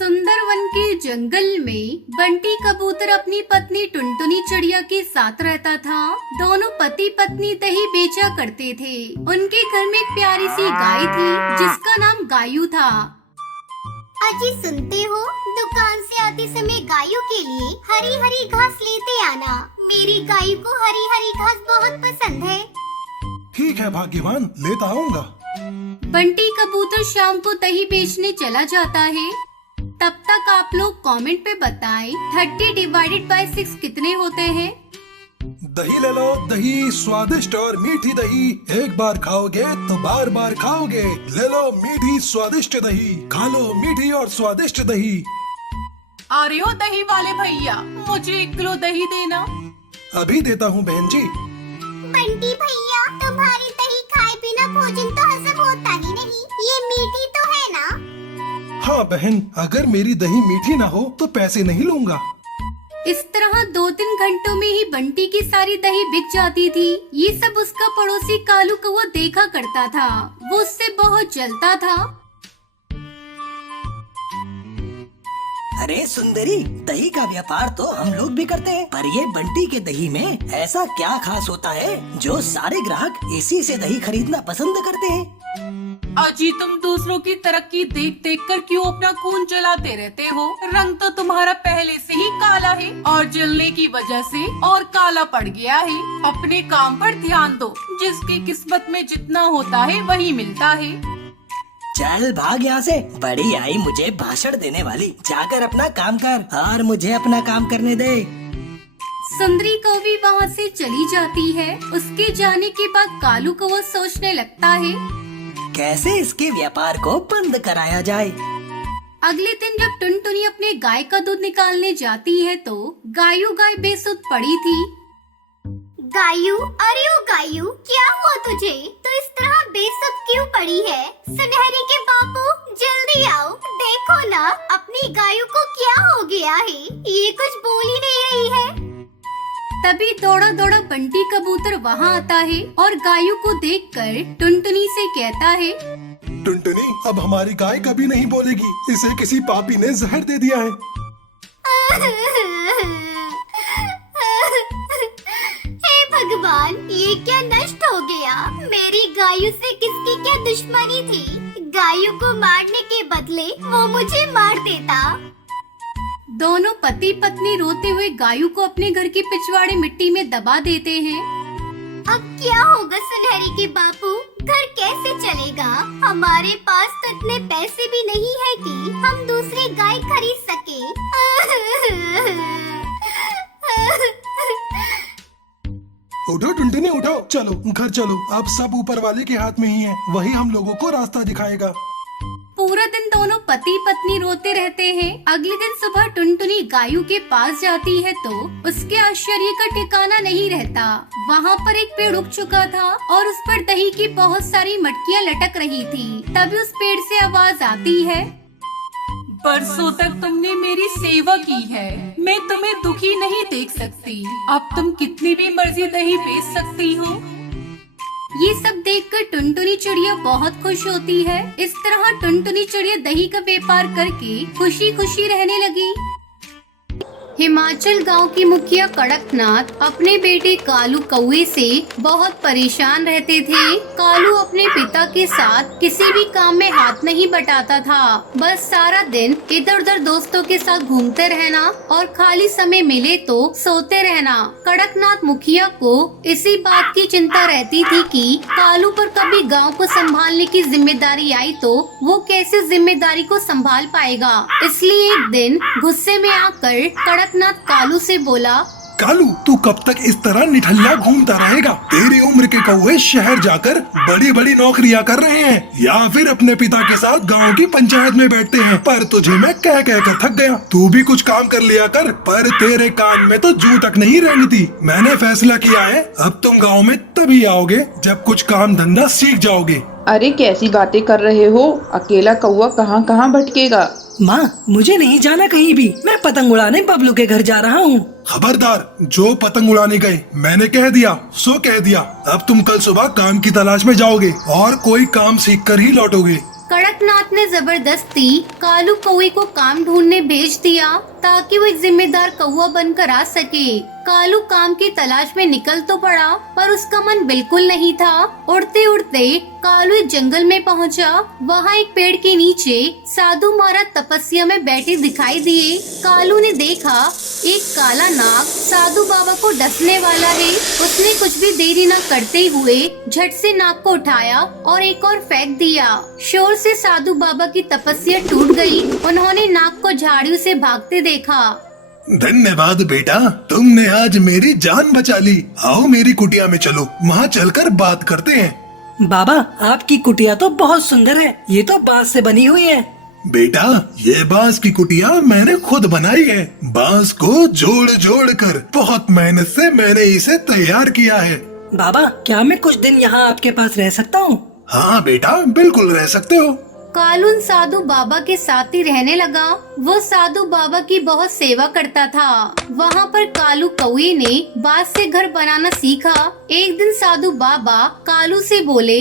सुंदरवन के जंगल में बंटी कबूतर अपनी पत्नी टुनटुनी चिड़िया के साथ रहता था। दोनों पति पत्नी दही बेचा करते थे। उनके घर में एक प्यारी सी गाय थी जिसका नाम गायू था। अजी सुनते हो, दुकान से आते समय गायों के लिए हरी हरी घास लेते आना। मेरी गाय को हरी हरी घास बहुत पसंद है। ठीक है भाग्यवान, लेता आऊंगा। बंटी कबूतर शाम को दही बेचने चला जाता है। तब तक आप लोग कमेंट पे बताएं 30 डिवाइडेड बाय 6 कितने होते हैं। दही ले लो, दही स्वादिष्ट और मीठी दही, एक बार खाओगे तो बार बार खाओगे। ले लो मीठी स्वादिष्ट दही, खा लो मीठी और स्वादिष्ट दही। अरे ओ दही वाले भैया, मुझे 1 किलो दही देना। अभी देता हूँ बहन जी। बंटी भैया, तुम्हारी दही खाए बिना भोजन तो हजम होता ही नहीं। ये मीठी तो है ना? हाँ बहन, अगर मेरी दही मीठी ना हो तो पैसे नहीं लूंगा। इस तरह 2-3 घंटों में ही बंटी की सारी दही बिक जाती थी। ये सब उसका पड़ोसी कालू कौवा देखा करता था। वो उससे बहुत जलता था। अरे सुंदरी, दही का व्यापार तो हम लोग भी करते हैं, पर ये बंटी के दही में ऐसा क्या खास होता है जो सारे ग्राहक इसी से दही खरीदना पसंद करते हैं? अजी, तुम दूसरों की तरक्की देख देख कर क्यों अपना खून जलाते रहते हो? रंग तो तुम्हारा पहले से ही काला है और जलने की वजह से और काला पड़ गया है। अपने काम पर ध्यान दो, जिसकी किस्मत में जितना होता है वही मिलता है। चल भाग यहाँ से, बड़ी आई मुझे भाषण देने वाली। जाकर अपना काम कर और मुझे अपना काम करने दे। सुंदरी कौवी वहाँ से चली जाती है। उसके जाने के बाद कालू कौवा सोचने लगता है कैसे इसके व्यापार को बंद कराया जाए। अगले दिन जब टुनटुनी अपने गाय का दूध निकालने जाती है तो गायू गाय बेसुध पड़ी थी। गायू, अरे ओ गायू, क्या हुआ तुझे? तो इस तरह बेसुध क्यों पड़ी है? सुनहरी के बापू, जल्दी आओ, देखो ना अपनी गायू को क्या हो गया है। ये कुछ बोल ही नहीं रही है। तभी दौड़ा दौड़ा बंटी कबूतर वहाँ आता है और गायू को देखकर टुनटुनी से कहता है, टुनटुनी, अब हमारी गाय कभी नहीं बोलेगी। इसे किसी पापी ने जहर दे दिया है। हे भगवान, ये क्या नष्ट हो गया? मेरी गायू से किसकी क्या दुश्मनी थी? गायू को मारने के बदले वो मुझे मार देता। दोनों पति पत्नी रोते हुए गायू को अपने घर के पिछवाड़े मिट्टी में दबा देते हैं। अब क्या होगा सुनहरी के बापू? घर कैसे चलेगा? हमारे पास तो इतने पैसे भी नहीं है कि हम दूसरी गाय खरीद सके। उठो टुनटुनी, उठो, चलो घर चलो। अब सब ऊपर वाले के हाथ में ही है, वही हम लोगों को रास्ता दिखाएगा। पूरा दिन दोनों पति पत्नी रोते रहते हैं। अगले दिन सुबह टुनटुनी गायू के पास जाती है तो उसके आश्चर्य का ठिकाना नहीं रहता। वहाँ पर एक पेड़ उग चुका था और उस पर दही की बहुत सारी मटकियाँ लटक रही थी। तभी उस पेड़ से आवाज आती है, बरसों तक तुमने मेरी सेवा की है, मैं तुम्हें दुखी नहीं देख सकती। अब तुम कितनी भी मर्जी दही बेच सकती हो। ये सब देखकर टुनटुनी चिड़िया बहुत खुश होती है। इस तरह टुनटुनी चिड़िया दही का व्यापार करके खुशी खुशी रहने लगी। हिमाचल गांव की मुखिया कड़कनाथ अपने बेटे कालू कौवे से बहुत परेशान रहते थे। कालू अपने पिता के साथ किसी भी काम में हाथ नहीं बटाता था। बस सारा दिन इधर उधर दोस्तों के साथ घूमते रहना और खाली समय मिले तो सोते रहना। कड़कनाथ मुखिया को इसी बात की चिंता रहती थी कि कालू पर कभी गाँव को संभालने की जिम्मेदारी आई तो वो कैसे जिम्मेदारी को संभाल पाएगा। इसलिए एक दिन गुस्से में आकर कड़कनाथ कालू से बोला, कालू, तू कब तक इस तरह निठल्ला घूमता रहेगा? तेरी उम्र के कौवे शहर जाकर बड़ी बड़ी नौकरियां कर रहे हैं या फिर अपने पिता के साथ गांव की पंचायत में बैठते हैं। पर तुझे मैं कह कह कर थक गया। तू भी कुछ काम कर लिया कर। पर तेरे कान में तो जू तक नहीं रेंगती। मैंने फैसला किया है, अब तुम गाँव में तभी आओगे जब कुछ काम धंधा सीख जाओगे। अरे कैसी बातें कर रहे हो? अकेला कौवा कहाँ कहाँ भटकेगा। माँ, मुझे नहीं जाना कहीं भी। मैं पतंग उड़ाने बबलू के घर जा रहा हूँ। खबरदार, जो पतंग उड़ाने गए, मैंने कह दिया सो कह दिया। अब तुम कल सुबह काम की तलाश में जाओगे और कोई काम सीख कर ही लौटोगे। कड़क कड़कनाथ ने जबरदस्ती कालू कौवे को काम ढूंढने भेज दिया ताकि वो एक जिम्मेदार कौवा बनकर आ सके। कालू काम की तलाश में निकल तो पड़ा पर उसका मन बिल्कुल नहीं था। उड़ते उड़ते कालू एक जंगल में पहुंचा। वहाँ एक पेड़ के नीचे साधु महाराज तपस्या में बैठे दिखाई दिए। कालू ने देखा एक काला नाग साधु बाबा को डसने वाला है। उसने कुछ भी देरी न करते हुए झट से नाग को उठाया और एक और फेंक दिया। शोर से साधु बाबा की तपस्या टूट गई। उन्होंने नाग को झाड़ियों से भागते देखा। धन्यवाद बेटा, तुमने आज मेरी जान बचा ली। आओ मेरी कुटिया में चलो, वहाँ चलकर बात करते हैं। बाबा, आपकी कुटिया तो बहुत सुंदर है। ये तो बांस से बनी हुई है। बेटा, ये बांस की कुटिया मैंने खुद बनाई है। बांस को जोड़ जोड़ कर बहुत मेहनत से मैंने इसे तैयार किया है। बाबा, क्या मैं कुछ दिन यहाँ आपके पास रह सकता हूँ? हाँ बेटा, बिल्कुल रह सकते हो। कालू साधु बाबा के साथ ही रहने लगा। वो साधु बाबा की बहुत सेवा करता था। वहाँ पर कालू कौवे ने बांस से घर बनाना सीखा। एक दिन साधु बाबा कालू से बोले,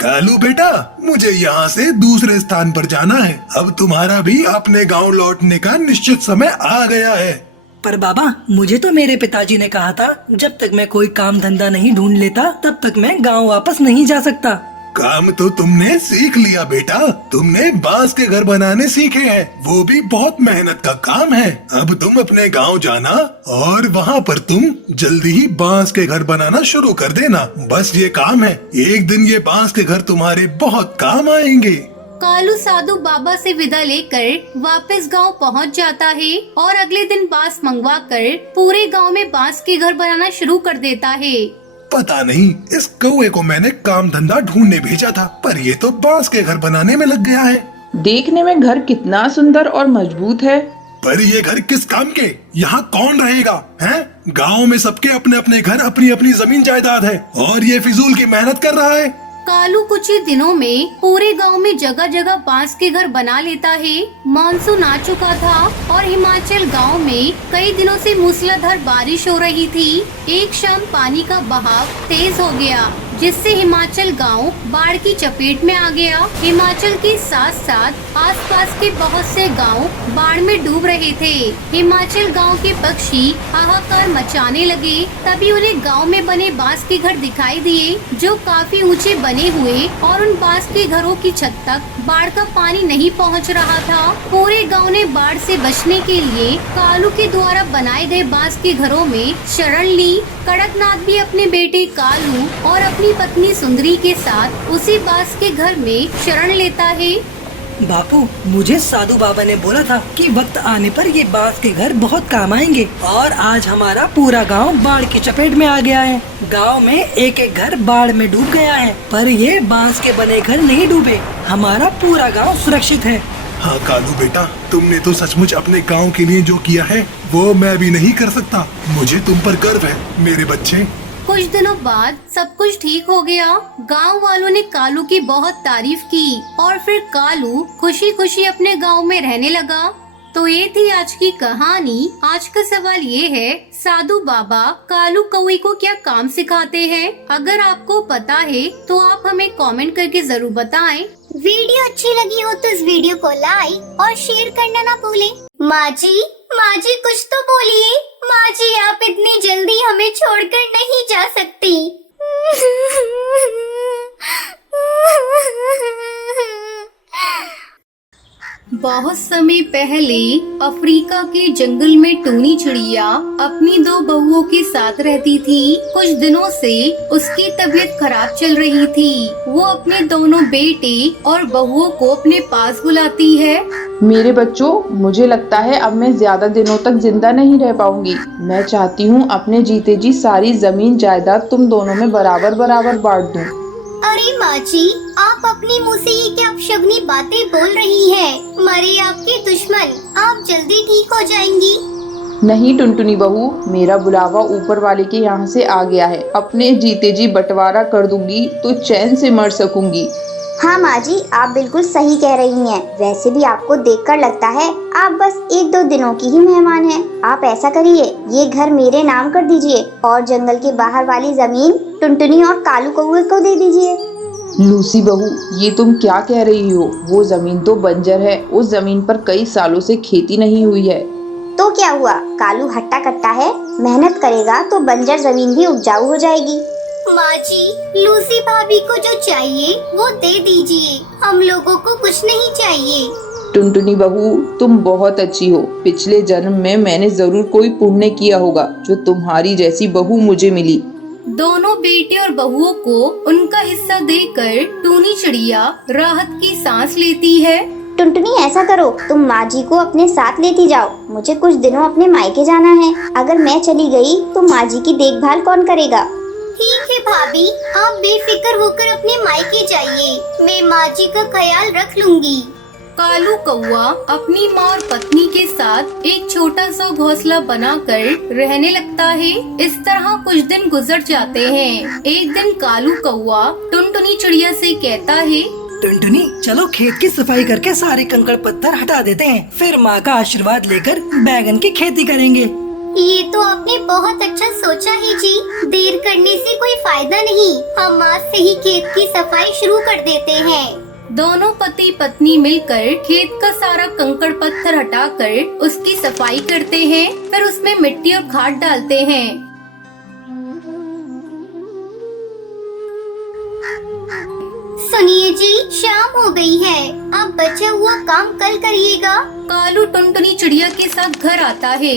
कालू बेटा, मुझे यहाँ से दूसरे स्थान पर जाना है। अब तुम्हारा भी अपने गांव लौटने का निश्चित समय आ गया है। पर बाबा, मुझे तो मेरे पिताजी ने कहा था जब तक मैं कोई काम धंधा नहीं ढूंढ लेता तब तक मैं गांव वापस नहीं जा सकता। काम तो तुमने सीख लिया बेटा। तुमने बांस के घर बनाने सीखे हैं, वो भी बहुत मेहनत का काम है। अब तुम अपने गांव जाना और वहाँ पर तुम जल्दी ही बांस के घर बनाना शुरू कर देना। बस ये काम है। एक दिन ये बांस के घर तुम्हारे बहुत काम आएंगे। कालू साधु बाबा से विदा लेकर वापस गांव पहुंच जाता है और अगले दिन बांस मंगवाकर पूरे गांव में बांस के घर बनाना शुरू कर देता है। पता नहीं इस कौवे को मैंने काम धंधा ढूंढने भेजा था, पर ये तो बांस के घर बनाने में लग गया है। देखने में घर कितना सुंदर और मजबूत है। पर ये घर किस काम के? यहाँ कौन रहेगा? हैं? गांव में सबके अपने अपने घर, अपनी अपनी जमीन जायदाद है और ये फिजूल की मेहनत कर रहा है। कालू कुछ ही दिनों में पूरे गांव में जगह जगह बांस के घर बना लेता है। मानसून आ चुका था और हिमाचल गांव में कई दिनों से मूसलाधार बारिश हो रही थी। एक शाम पानी का बहाव तेज हो गया जिससे हिमाचल गांव बाढ़ की चपेट में आ गया। हिमाचल के साथ साथ आसपास के बहुत से गांव बाढ़ में डूब रहे थे। हिमाचल गांव के पक्षी हाहाकार मचाने लगे। तभी उन्हें गांव में बने बांस के घर दिखाई दिए जो काफी ऊंचे बने हुए और उन बांस के घरों की छत तक बाढ़ का पानी नहीं पहुंच रहा था। पूरे गांव ने बाढ़ से बचने के लिए कालू के द्वारा बनाए गए बांस के घरों में शरण ली। कड़कनाथ भी अपने बेटे कालू और अपनी पत्नी सुंदरी के साथ उसी बांस के घर में शरण लेता है। बापू, मुझे साधु बाबा ने बोला था कि वक्त आने पर ये बांस के घर बहुत काम आएंगे और आज हमारा पूरा गांव बाढ़ की चपेट में आ गया है। गांव में एक एक घर बाढ़ में डूब गया है, पर ये बांस के बने घर नहीं डूबे। हमारा पूरा गांव सुरक्षित है। हाँ कालू बेटा, तुमने तो सचमुच अपने गांव के लिए जो किया है वो मैं भी नहीं कर सकता। मुझे तुम पर गर्व है मेरे बच्चे। कुछ दिनों बाद सब कुछ ठीक हो गया। गांव वालों ने कालू की बहुत तारीफ की और फिर कालू खुशी खुशी अपने गांव में रहने लगा। तो ये थी आज की कहानी। आज का सवाल ये है, साधु बाबा कालू कौवे को क्या काम सिखाते हैं? अगर आपको पता है तो आप हमें कमेंट करके जरूर बताएं। वीडियो अच्छी लगी हो तो इस वीडियो को लाइक और शेयर करना ना भूलें। माँ जी कुछ तो बोलिए। माँ जी, आप इतनी जल्दी हमें छोड़कर नहीं जा सकती। बहुत समय पहले अफ्रीका के जंगल में टूनी चिड़िया अपनी दो बहुओं के साथ रहती थी। कुछ दिनों से उसकी तबीयत खराब चल रही थी। वो अपने दोनों बेटे और बहुओं को अपने पास बुलाती है। मेरे बच्चों, मुझे लगता है अब मैं ज्यादा दिनों तक जिंदा नहीं रह पाऊंगी। मैं चाहती हूँ अपने जीते जी सारी जमीन जायदाद तुम दोनों में बराबर बराबर बांट दूं। अरे माँ जी, आप अपनी मुँह से ये क्या अपशगुनी बातें बोल रही हैं? मरे आपके दुश्मन, आप जल्दी ठीक हो जाएंगी। नहीं टुनटुनी बहू, मेरा बुलावा ऊपर वाले के यहाँ से आ गया है। अपने जीते जी बंटवारा कर दूंगी तो चैन से मर सकूंगी। हाँ माँ जी, आप बिल्कुल सही कह रही हैं। वैसे भी आपको देखकर लगता है आप बस 1-2 दिनों की ही मेहमान हैं। आप ऐसा करिए, ये घर मेरे नाम कर दीजिए और जंगल के बाहर वाली जमीन टुनटुनी और कालू कौवे को दे दीजिए। लूसी बहू, ये तुम क्या कह रही हो? वो जमीन तो बंजर है, उस जमीन पर कई सालों से खेती नहीं हुई है। तो क्या हुआ, कालू हट्टा कट्टा है, मेहनत करेगा तो बंजर जमीन भी उपजाऊ हो जाएगी। माँ जी, लूसी भाभी को जो चाहिए वो दे दीजिए, हम लोगों को कुछ नहीं चाहिए। टुनटुनी बहू, तुम बहुत अच्छी हो। पिछले जन्म में मैंने जरूर कोई पुण्य किया होगा जो तुम्हारी जैसी बहू मुझे मिली। दोनों बेटे और बहुओं को उनका हिस्सा देकर टूनी चिड़िया राहत की सांस लेती है। टुनटुनी, ऐसा करो, तुम माँ जी को अपने साथ लेती जाओ। मुझे कुछ दिनों अपने मायके जाना है। अगर मैं चली गई तो माँ जी की देखभाल कौन करेगा? ठीक है भाभी, आप बेफिक्र होकर अपने मायके जाइए, मैं माँ जी का ख्याल रख लूंगी। कालू कौआ अपनी माँ और पत्नी के साथ एक छोटा सा घोंसला बनाकर रहने लगता है। इस तरह कुछ दिन गुजर जाते हैं। एक दिन कालू कौआ टुनटुनी चिड़िया से कहता है, टुनटुनी, चलो खेत की सफाई करके सारे कंकड़ पत्थर हटा देते हैं, फिर माँ का आशीर्वाद लेकर बैगन की खेती करेंगे। ये तो आपने बहुत अच्छा सोचा है जी, देर करने से कोई फायदा नहीं, हम आज से ही खेत की सफाई शुरू कर देते हैं। दोनों पति पत्नी मिलकर खेत का सारा कंकड़ पत्थर हटाकर उसकी सफाई करते हैं, फिर उसमें मिट्टी और खाद डालते हैं। सुनिए जी, शाम हो गई है, अब बचा हुआ काम कल करिएगा। कालू टुनटुनी चिड़िया के साथ घर आता है।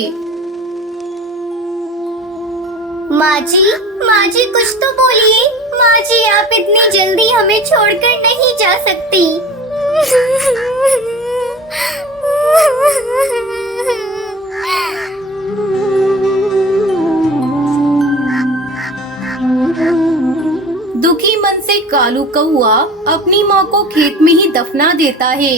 माँ जी कुछ तो बोलिए। माँ जी, आप इतनी जल्दी हमें छोड़कर नहीं जा सकती। दुखी मन से कालू कौआ अपनी माँ को खेत में ही दफना देता है।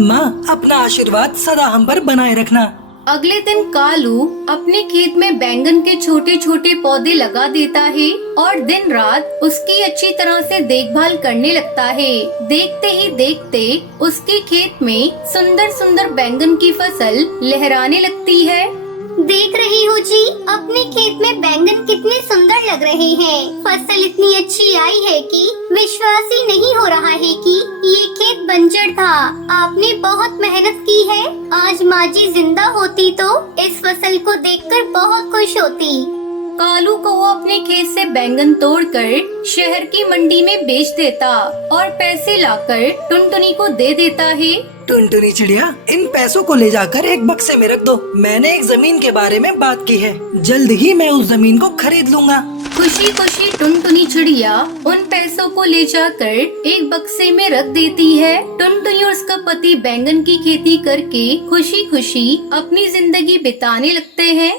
माँ, अपना आशीर्वाद सदा हम पर बनाए रखना। अगले दिन कालू अपने खेत में बैंगन के छोटे छोटे पौधे लगा देता है और दिन रात उसकी अच्छी तरह से देखभाल करने लगता है। देखते ही देखते उसके खेत में सुंदर सुंदर बैंगन की फसल लहराने लगती है। देख रही हो जी, अपने खेत में बैंगन कितने सुंदर लग रहे हैं। फसल इतनी अच्छी आई है कि विश्वास ही नहीं हो रहा है कि ये खेत बंजर था। आपने बहुत मेहनत की है। आज माँ जी जिंदा होती तो इस फसल को देखकर बहुत खुश होती। कालू कौआ अपने खेत से बैंगन तोड़कर शहर की मंडी में बेच देता और पैसे लाकर टुनटुनी को दे देता है। टुनटुनी चिड़िया, इन पैसों को ले जाकर एक बक्से में रख दो। मैंने एक जमीन के बारे में बात की है, जल्द ही मैं उस जमीन को खरीद लूंगा। खुशी खुशी टुनटुनी चिड़िया उन पैसों को ले जाकर एक बक्से में रख देती है। टुनटुनी और उसका पति बैंगन की खेती करके खुशी खुशी अपनी जिंदगी बिताने लगते हैं।